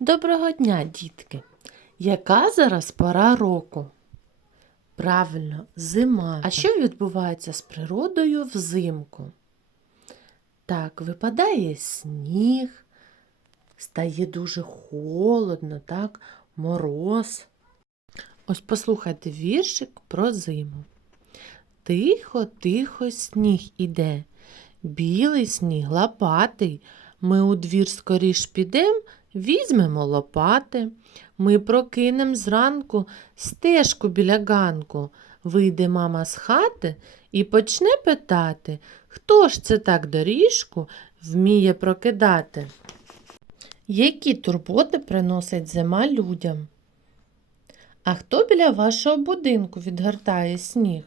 Доброго дня, дітки! Яка зараз пора року? Правильно, зима. А що відбувається з природою взимку? Так, випадає сніг, стає дуже холодно, так, мороз. Ось послухайте віршик про зиму. Тихо, тихо сніг іде, білий сніг лопатий. Ми у двір скоріш підем, візьмемо лопати. Ми прокинем зранку стежку біля ганку. Вийде мама з хати і почне питати, хто ж це так доріжку вміє прокидати? Які турботи приносить зима людям? А хто біля вашого будинку відгортає сніг?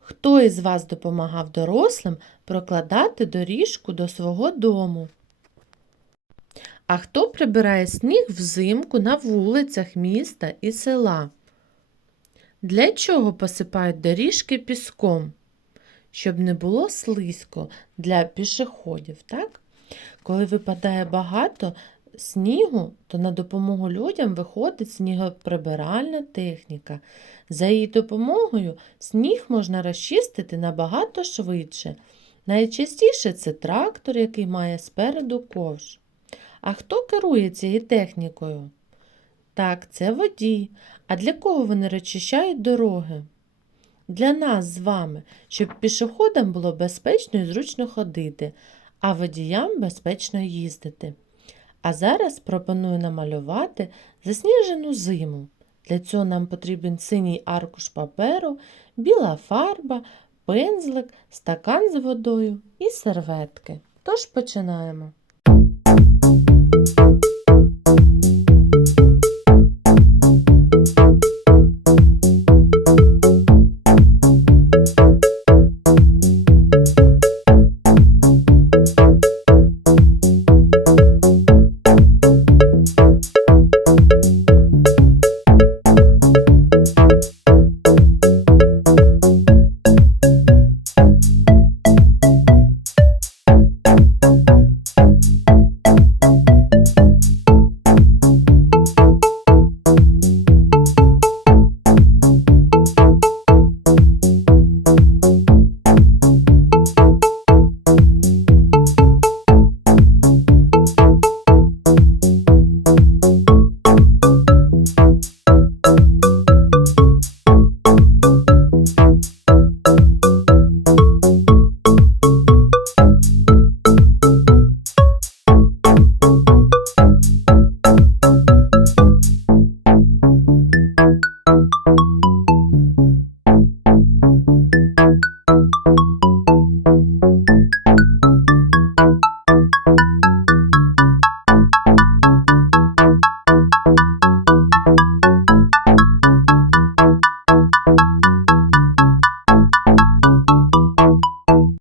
Хто із вас допомагав дорослим прокладати доріжку до свого дому? А хто прибирає сніг взимку на вулицях міста і села? Для чого посипають доріжки піском? Щоб не було слизько для пішоходів, так? Коли випадає багато снігу, то на допомогу людям виходить снігоприбиральна техніка. За її допомогою сніг можна розчистити набагато швидше. Найчастіше це трактор, який має спереду ковш. А хто керує цією технікою? Так, це водій. А для кого вони розчищають дороги? Для нас з вами, щоб пішоходам було безпечно і зручно ходити, а водіям безпечно їздити. А зараз пропоную намалювати засніжену зиму. Для цього нам потрібен синій аркуш паперу, біла фарба, пензлик, стакан з водою і серветки. Тож починаємо.